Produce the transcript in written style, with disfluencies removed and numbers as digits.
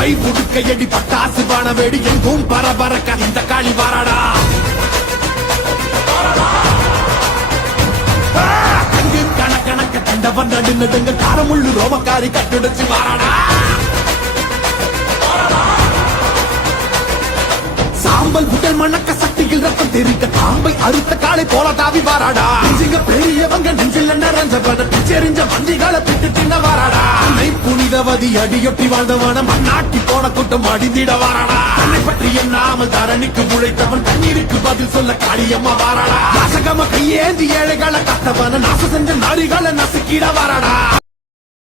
By புடுக்கையடி பட்டாசு பானவேடி எங்கும் பரபரக்க இந்த காளி வாராடா. அங்கு கணக்கணக்க கண்டவன் நடு நடுங்க காரமுள்ளு ரோமக்காரி கட்டுடைச்சு வாராடா. சாம்பல் உடல் மணக்க சக்தியில் ரத்தம் தெரிக்க தாம்பை அறுத்த காலை போல தாவி வாராடா. நெஞ்சுங்க பெரியவங்க நெஞ்சில் நிறைஞ்சவன பிச்செறிஞ்ச மந்திகளை பிட்டு தின்ன வாராடா. அன்னை புனிதவதி அடியொட்டி வாழ்ந்தவன மண்ணாட்டி போன கூட்டம் அடிந்திட வாராடா. தன்னை பற்றி எண்ணாமல் தரணிக்கு உழைத்தவன் தண்ணீருக்கு பதில் சொல்ல காளியம்மா வாராடா. நாசகம கையேந்தி ஏழைகளை கத்தவன நாச செஞ்ச நாரிகளை நசுக்கிட வாராடா.